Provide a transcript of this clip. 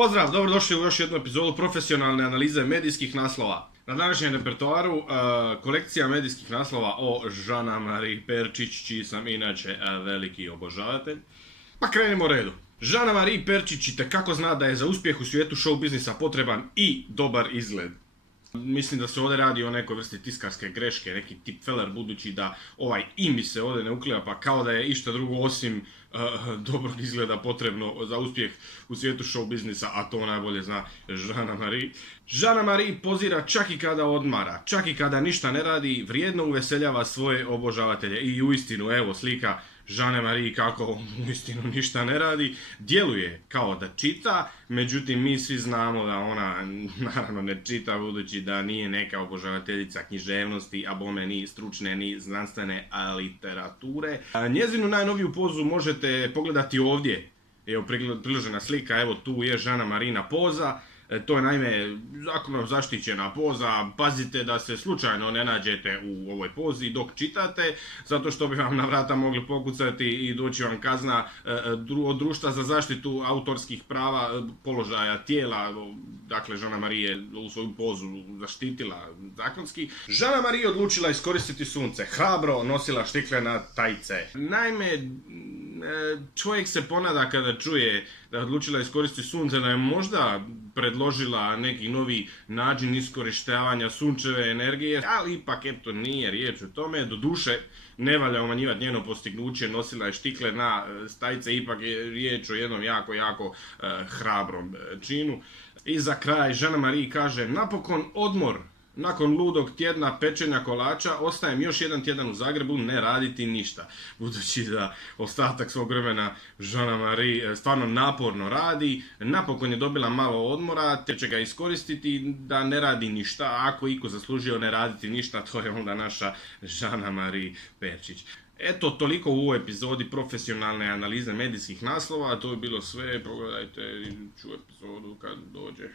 Pozdrav, dobrodošli u još jednu epizodu profesionalne analize medijskih naslova. Na današnjem repertoaru kolekcija medijskih naslova o Jean-Marie Perčić, čiji sam inače veliki obožavatelj. Pa krenimo u redu. Jean-Marie Perčić itekako zna da je za uspjeh u svijetu show biznisa potreban i dobar izgled. Mislim da se ovdje radi o nekoj vrsti tiskarske greške, neki tipfeler, budući da ovaj mi se ovdje ne uklapa kao da je išta drugo osim dobrog izgleda potrebno za uspjeh u svijetu show biznisa, a to najbolje zna Jean-Marie. Jean-Marie pozira čak i kada odmara, čak i kada ništa ne radi, vrijedno uveseljava svoje obožavatelje. I uistinu, evo slika Jean-Marie kako uistinu ništa ne radi, djeluje kao da čita, međutim mi svi znamo da ona naravno ne čita, budući da nije neka obožavateljica književnosti, a bome ni stručne ni znanstvene literature. Njezinu najnoviju pozu možete pogledati ovdje, evo priložena slika, evo tu je Jean-Marina poza. To je naime zakonom zaštićena poza, pazite da se slučajno ne nađete u ovoj pozi dok čitate, zato što bi vam na vrata mogli pokucati i doći vam kazna od društva za zaštitu autorskih prava položaja tijela. Dakle, Jean-Marie je u svoju pozu zaštitila zakonski. Jean-Marie odlučila iskoristiti sunce, hrabro nosila štiklena tajce. Naime, čovjek se ponada kada čuje da je odlučila iskoristiti sunce, da je možda predložila neki novi način iskorištavanja sunčeve energije, ali ipak eto nije riječ o tome. Doduše, ne valja umanjivati njeno postignuće, nosila je štikle na stajice, ipak je riječ o jednom jako hrabrom činu. I za kraj Jean-Marie kaže: napokon odmor. Nakon ludog tjedna pečenja kolača ostajem još jedan tjedan u Zagrebu ne raditi ništa. Budući da ostatak svog vremena Jean-Marie stvarno naporno radi, napokon je dobila malo odmora, te će ga iskoristiti da ne radi ništa. Ako iko zaslužio ne raditi ništa, to je onda naša Jean-Marie Perčić. Eto, toliko u ovoj epizodi profesionalne analize medijskih naslova. To je bilo sve, pogledajte iduću epizodu kad dođe.